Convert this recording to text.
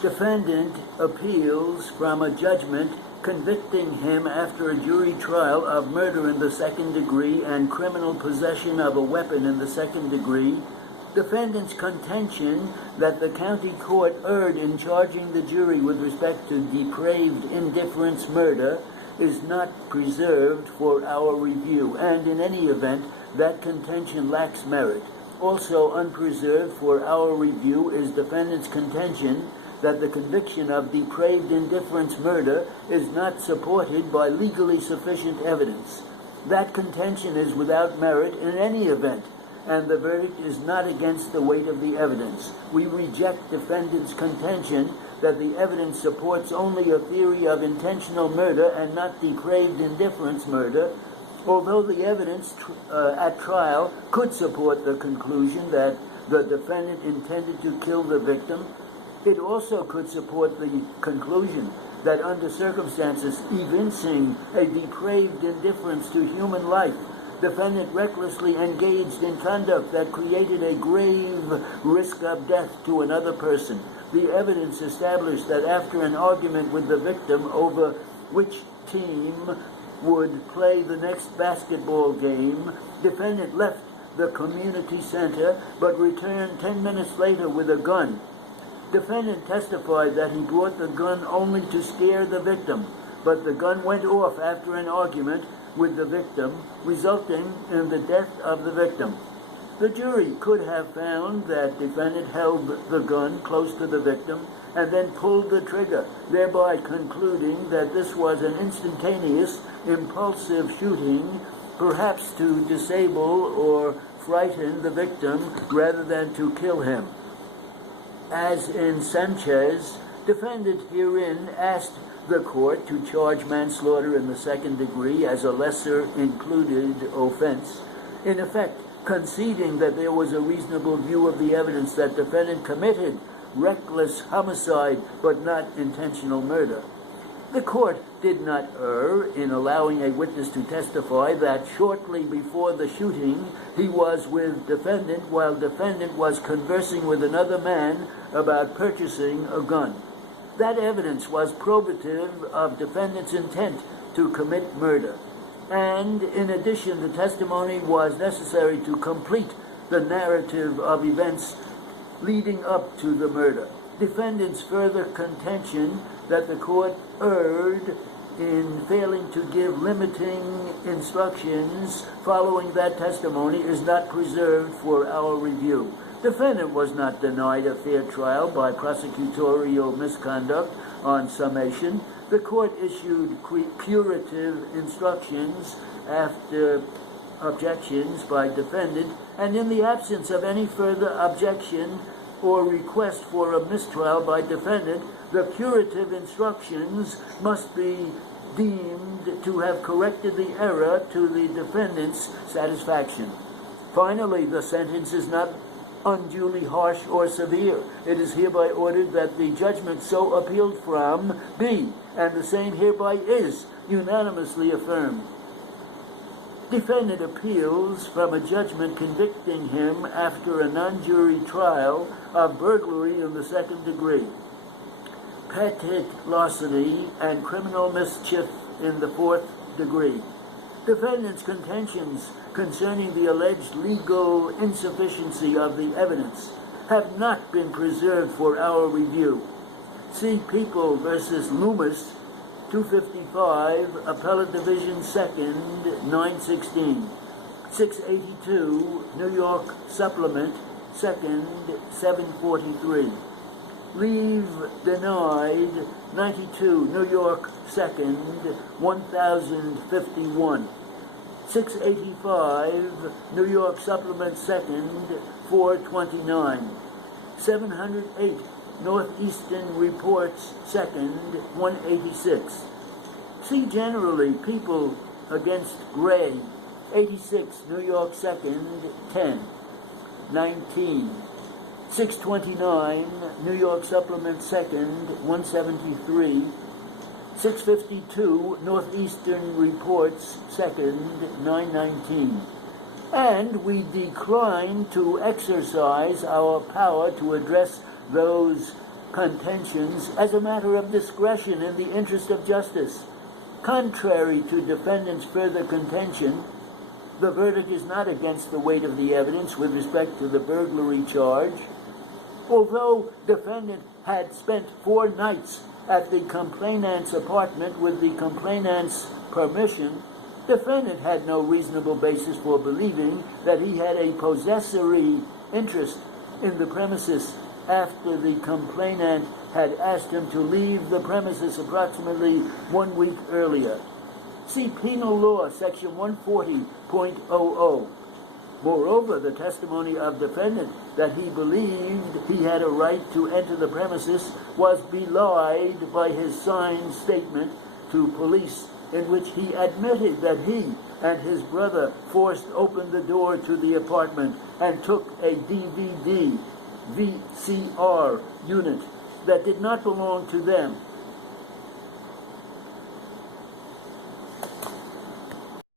Defendant appeals from a judgment convicting him after a jury trial of murder in the second degree and criminal possession of a weapon in the second degree. Defendant's contention that the county court erred in charging the jury with respect to depraved indifference murder is not preserved for our review, and in any event, that contention lacks merit. Also unpreserved for our review is defendant's contention that the conviction of depraved indifference murder is not supported by legally sufficient evidence. That contention is without merit in any event, and the verdict is not against the weight of the evidence. We reject defendant's contention that the evidence supports only a theory of intentional murder and not depraved indifference murder, although the evidence at trial could support the conclusion that the defendant intended to kill the victim. It also could support the conclusion that under circumstances evincing a depraved indifference to human life, defendant recklessly engaged in conduct that created a grave risk of death to another person. The evidence established that after an argument with the victim over which team would play the next basketball game, defendant left the community center but returned 10 minutes later with a gun. Defendant testified that he brought the gun only to scare the victim, but the gun went off after an argument with the victim, resulting in the death of the victim. The jury could have found that defendant held the gun close to the victim and then pulled the trigger, thereby concluding that this was an instantaneous, impulsive shooting, perhaps to disable or frighten the victim rather than to kill him. As in Sanchez, defendant herein asked the court to charge manslaughter in the second degree as a lesser included offense, in effect conceding that there was a reasonable view of the evidence that defendant committed reckless homicide but not intentional murder. The court did not err in allowing a witness to testify that shortly before the shooting he was with defendant while defendant was conversing with another man about purchasing a gun. That evidence was probative of defendant's intent to commit murder. And in addition, the testimony was necessary to complete the narrative of events leading up to the murder. Defendant's further contention that the court erred in failing to give limiting instructions following that testimony is not preserved for our review. Defendant was not denied a fair trial by prosecutorial misconduct on summation. The court issued curative instructions after objections by defendant, and in the absence of any further objection or request for a mistrial by defendant, the curative instructions must be deemed to have corrected the error to the defendant's satisfaction. Finally, the sentence is not unduly harsh or severe. It is hereby ordered that the judgment so appealed from be, and the same hereby is, unanimously affirmed. Defendant appeals from a judgment convicting him after a non-jury trial of burglary in the second degree, petit larceny, and criminal mischief in the fourth degree. Defendant's contentions concerning the alleged legal insufficiency of the evidence have not been preserved for our review. See People v. Loomis, 255, Appellate Division 2nd, 916. 682, New York Supplement, 2nd, 743. Leave denied, 92, New York 2nd, 1051. 685, New York Supplement 2nd, 429. 708, Northeastern Reports 2nd, 186. See generally People against Gray, 86, New York 2nd, 10, 19. 629, New York Supplement 2nd, 173. 652, Northeastern Reports 2nd, 919. And we decline to exercise our power to address those contentions as a matter of discretion in the interest of justice. Contrary to defendant's further contention, the verdict is not against the weight of the evidence with respect to the burglary charge. Although defendant had spent 4 nights at the complainant's apartment with the complainant's permission, defendant had no reasonable basis for believing that he had a possessory interest in the premises after the complainant had asked him to leave the premises approximately 1 week earlier. See Penal Law, Section 140.00. Moreover, the testimony of defendant that he believed he had a right to enter the premises was belied by his signed statement to police, in which he admitted that he and his brother forced open the door to the apartment and took a DVD VCR unit that did not belong to them